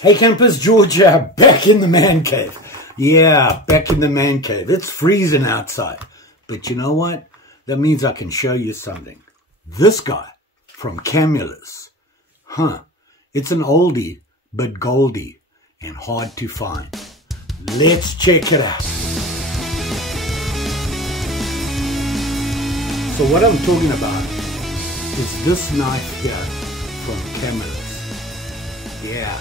Hey campers, Georgia, back in the man cave. Yeah, back in the man cave. It's freezing outside. But you know what? That means I can show you something. This guy from Camillus. It's an oldie, but goldie, and hard to find. Let's check it out. So what I'm talking about is this knife here from Camillus. Yeah,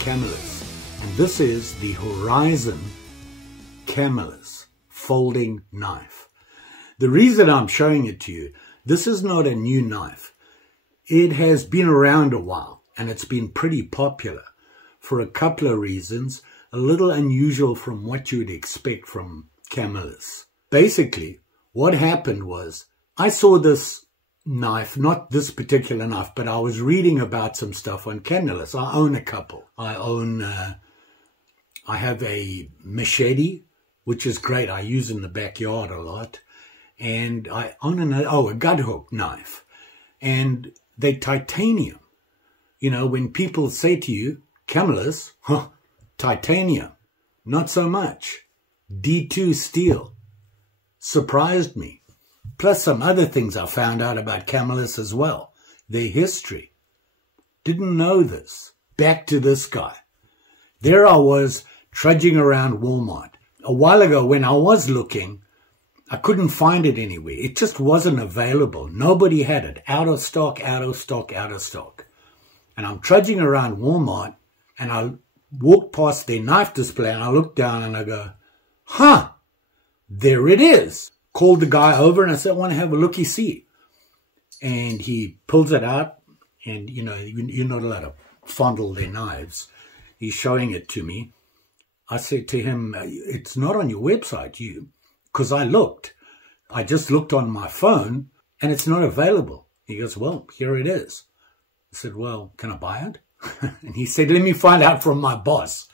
Camillus. And this is the Horizon Camillus folding knife. The reason I'm showing it to you, this is not a new knife. It has been around a while and it's been pretty popular for a couple of reasons, a little unusual from what you would expect from Camillus. Basically, what happened was I saw this knife, not this particular knife, but I was reading about some stuff on Camillus. I own a couple. I have a machete, which is great. I use in the backyard a lot. And I own a gut hook knife. And they're titanium. You know, when people say to you, Camillus, titanium, not so much. D2 steel. Surprised me. Plus some other things I found out about Camillus as well. Their history. Didn't know this. Back to this guy. There I was trudging around Walmart. A while ago when I was looking, I couldn't find it anywhere. It just wasn't available. Nobody had it. Out of stock, out of stock, out of stock. And I'm trudging around Walmart and I walked past their knife display and I looked down and I go, there it is. Called the guy over and I said, I want to have a looky-see. And he pulls it out and, you know, you're not allowed to fondle their knives. He's showing it to me. I said to him, it's not on your website, because I looked. I just looked on my phone and it's not available. He goes, well, here it is. I said, well, can I buy it? And he said, let me find out from my boss.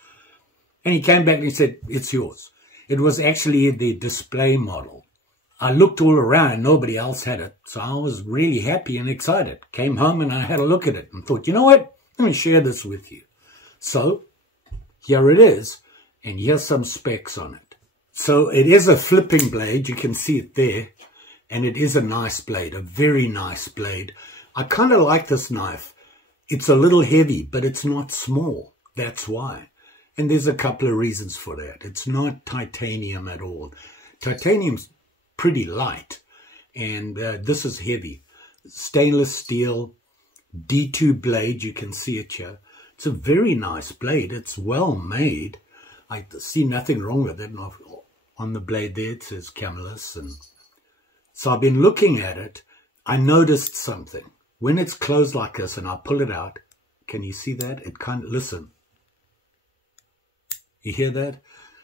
And he came back and he said, it's yours. It was actually the display model. I looked all around and nobody else had it. So I was really happy and excited. Came home and I had a look at it and thought, you know what? Let me share this with you. So here it is. And here's some specs on it. So it is a flipping blade. You can see it there. And it is a nice blade, a very nice blade. I kind of like this knife. It's a little heavy, but it's not small. That's why. And there's a couple of reasons for that. It's not titanium at all. Titanium's pretty light. And this is heavy. Stainless steel, D2 blade. You can see it here. It's a very nice blade. It's well made. I see nothing wrong with it. On the blade there it says Camillus. And so I've been looking at it. I noticed something. When it's closed like this and I pull it out, can you see that? It kind of, listen. You hear that?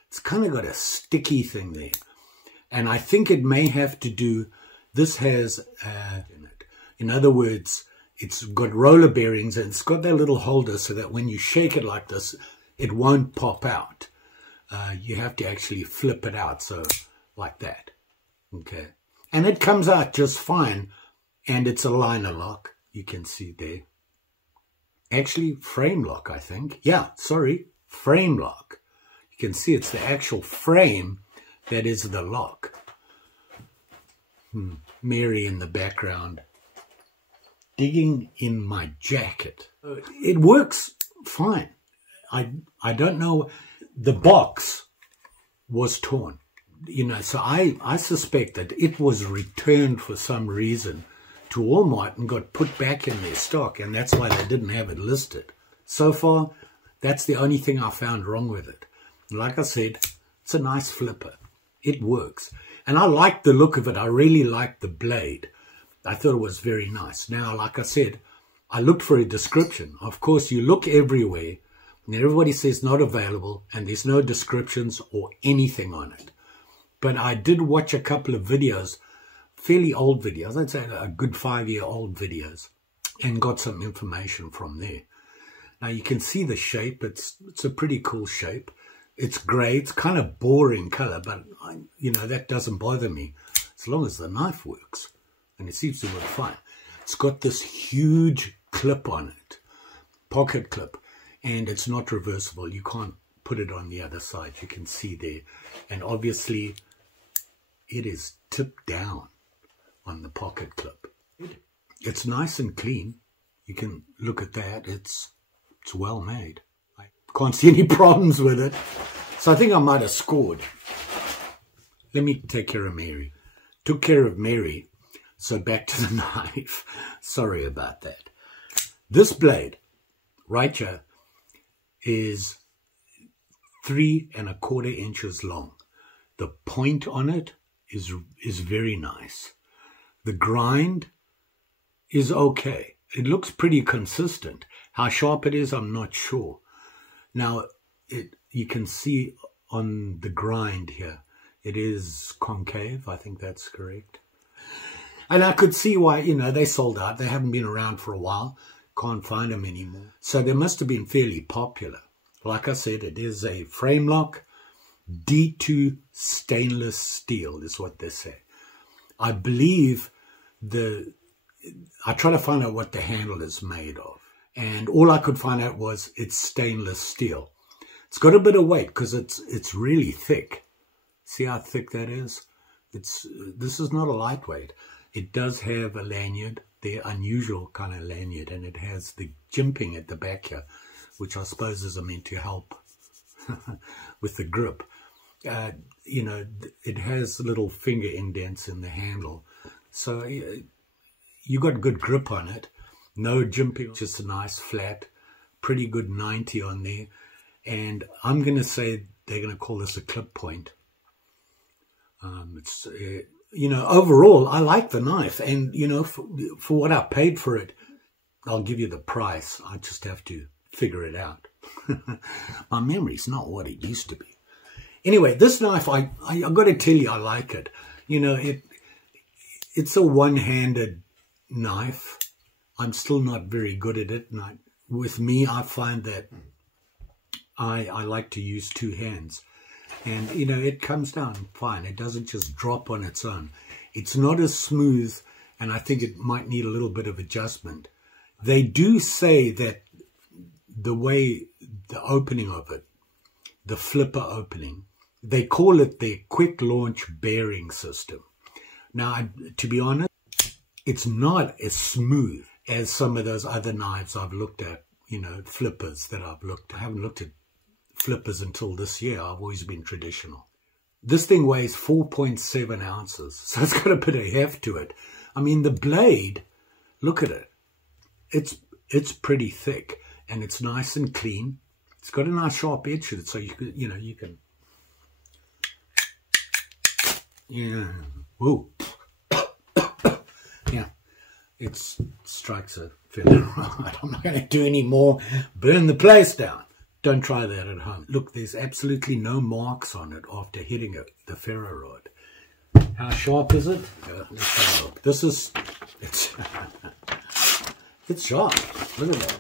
It's kind of got a sticky thing there. And I think it may have to do, this has in it. In other words, it's got roller bearings and it's got that little holder so that when you shake it like this, it won't pop out. You have to actually flip it out, so like that. Okay. And it comes out just fine. And it's a liner lock. You can see there. Actually, frame lock, I think. Yeah, sorry. Frame lock. You can see it's the actual frame that is the lock. Mary in the background. Digging in my jacket. It works fine. I don't know. The box was torn. You know, so I suspect that it was returned for some reason to Walmart and got put back in their stock, and that's why they didn't have it listed. So far, that's the only thing I found wrong with it. Like I said, it's a nice flipper. It works. And I like the look of it. I really like the blade. I thought it was very nice. Now, like I said, I looked for a description. Of course, you look everywhere, and everybody says not available, and there's no descriptions or anything on it. But I did watch a couple of videos, fairly old videos, I'd say a good 5-year-old videos, and got some information from there. Now you can see the shape. It's a pretty cool shape. It's grey. It's kind of boring color, but you know, that doesn't bother me as long as the knife works, and it seems to work fine. It's got this huge clip on it, pocket clip, and it's not reversible. You can't put it on the other side. You can see there. And obviously it is tipped down on the pocket clip. It's nice and clean. You can look at that. It's well made. I can't see any problems with it. So I think I might have scored. Let me take care of Mary. Took care of Mary. So back to the knife. Sorry about that. This blade right here is 3 1/4 inches long. The point on it is very nice. The grind is okay. It looks pretty consistent. How sharp it is, I'm not sure. Now, you can see on the grind here, it is concave. I think that's correct. And I could see why, you know, they sold out. They haven't been around for a while. Can't find them anymore. So they must have been fairly popular. Like I said, it is a frame lock D2 stainless steel is what they say. I believe I try to find out what the handle is made of. And all I could find out was it's stainless steel. It's got a bit of weight because it's really thick. See how thick that is? This is not a lightweight. It does have a lanyard, the unusual kind of lanyard, and it has the jimping at the back here, which I suppose is meant to help with the grip. You know, it has little finger indents in the handle. So you got good grip on it. No jimping, just a nice flat, pretty good 90 on there. And I'm going to say they're going to call this a clip point. You know, overall, I like the knife. And, you know, for what I paid for it, I'll give you the price. I just have to figure it out. My memory's not what it used to be. Anyway, this knife, I got to tell you, I like it. You know, it's a one-handed knife. I'm still not very good at it. And with me, I find that I like to use 2 hands. And, you know, it comes down fine. It doesn't just drop on its own. It's not as smooth, and I think it might need a little bit of adjustment. They do say that the way the opening of it, the flipper opening, they call it the quick launch bearing system. Now, to be honest, it's not as smooth as some of those other knives I've looked at, you know, flippers that I've looked at. I haven't looked at flippers until this year. I've always been traditional. This thing weighs 4.7 ounces, so it's got a bit of heft to it. I mean, the blade, look at it. It's pretty thick, and it's nice and clean. It's got a nice sharp edge to it, so you can, yeah, whoa, yeah, it strikes a feeling right. I'm not going to do any more. Burn the place down. Don't try that at home. Look, there's absolutely no marks on it after hitting it, the ferro rod. How sharp is it? Let's have a look. This is, it's sharp. Look at that.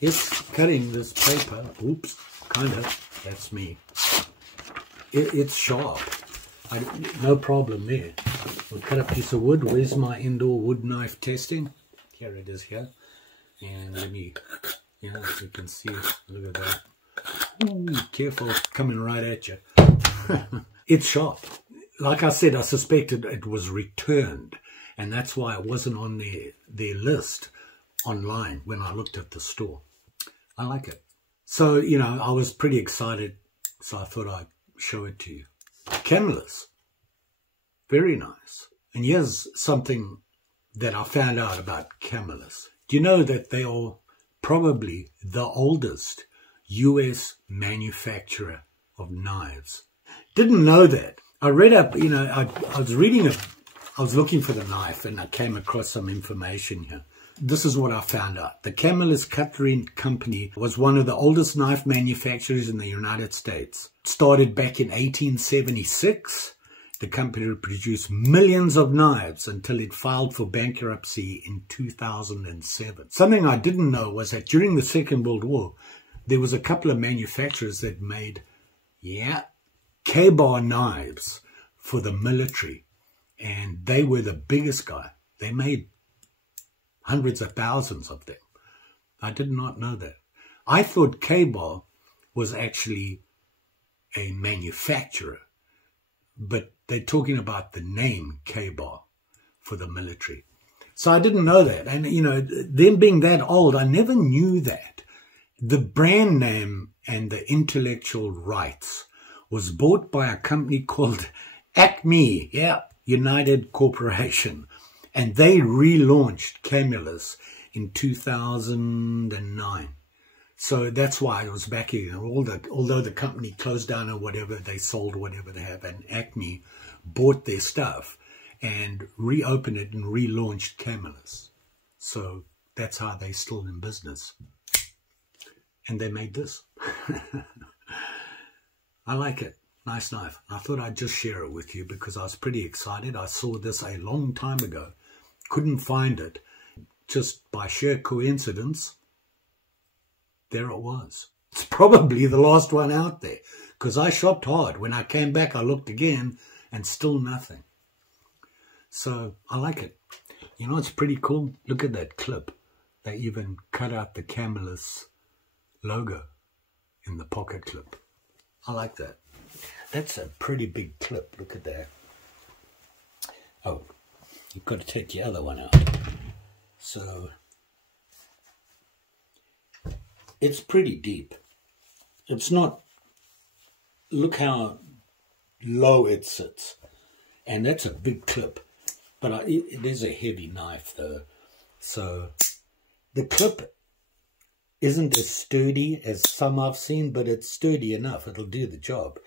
It's cutting this paper. Oops, kind of. That's me. It's sharp. No problem there. We'll cut a piece of wood. Where's my indoor wood knife testing? Here it is here. And let me... Yeah, as you can see, look at that. Ooh, careful, coming right at you. It's sharp. Like I said, I suspected it was returned, and that's why it wasn't on their list online when I looked at the store. I like it. So, you know, I was pretty excited, so I thought I'd show it to you. Camillus. Very nice. And here's something that I found out about Camillus. Do you know that they are probably the oldest US manufacturer of knives? Didn't know that. I read up, you know, I was reading I was looking for the knife, and I came across some information here. This is what I found out. The Camillus Cutlery Company was one of the oldest knife manufacturers in the United States. It started back in 1876. The company produced millions of knives until it filed for bankruptcy in 2007. Something I didn't know was that during the Second World War, there was a couple of manufacturers that made, K-bar knives for the military. And they were the biggest guy. They made hundreds of thousands of them. I did not know that. I thought K-Bar was actually a manufacturer, but they're talking about the name K-Bar for the military. So I didn't know that. And, you know, them being that old, I never knew that. The brand name and the intellectual rights was bought by a company called Acme, United Corporation. And they relaunched Camillus in 2009. So that's why it was back here. Although the company closed down or whatever, they sold whatever they have, and Acme bought their stuff and reopened it and relaunched Camillus. So that's how they're still in business. And they made this. I like it. Nice knife. I thought I'd just share it with you because I was pretty excited. I saw this a long time ago. Couldn't find it. Just by sheer coincidence, there it was. It's probably the last one out there because I shopped hard. When I came back, I looked again and still nothing. So I like it. You know, it's pretty cool. Look at that clip. They even cut out the Camillus logo in the pocket clip. I like that. That's a pretty big clip. Look at that. Oh, you've got to take the other one out. So it's pretty deep. It's not, look how low it sits. And that's a big clip. But it is a heavy knife though. So the clip isn't as sturdy as some I've seen, but it's sturdy enough. It'll do the job.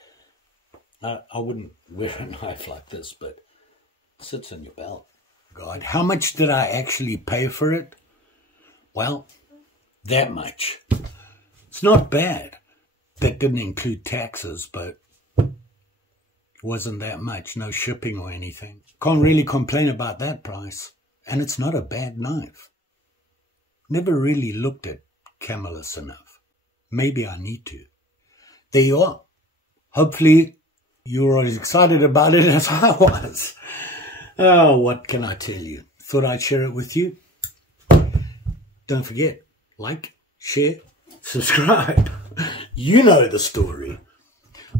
I wouldn't wear a knife like this, but it sits on your belt. God, how much did I actually pay for it? Well, that much. It's not bad. That didn't include taxes, but it wasn't that much. No shipping or anything. Can't really complain about that price. And it's not a bad knife. Never really looked at Camillus enough. Maybe I need to. There you are. Hopefully you're as excited about it as I was. Oh, what can I tell you? Thought I'd share it with you. Don't forget, like, share, subscribe. You know the story.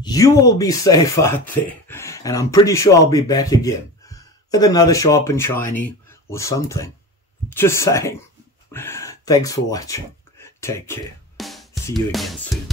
You all be safe out there. And I'm pretty sure I'll be back again with another sharp and shiny or something. Just saying. Thanks for watching. Take care. See you again soon.